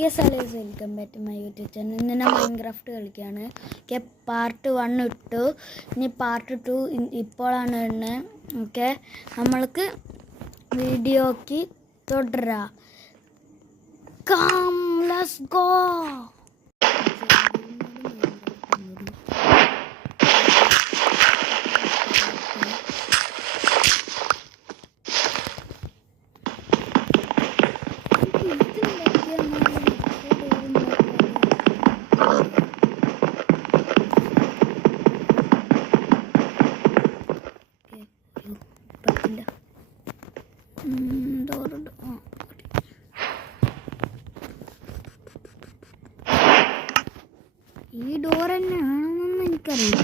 Yes hello welcome back to my YouTube channel. ഇന്ന് ഞാൻ Minecraft കളിക്കുകയാണ്. ഓക്കെ, പാർട്ട് 1 ഇട്ടു, ഇനി പാർട്ട് 2 ഇപ്പോഴാണ് ഇടുന്നത്. ഓക്കെ, നമ്മൾക്ക് വീഡിയോക്ക് തുടരാം. Come let's go. ഈ ഡോർ തന്നെയാണെന്നൊന്നും എനിക്കറിയില്ല.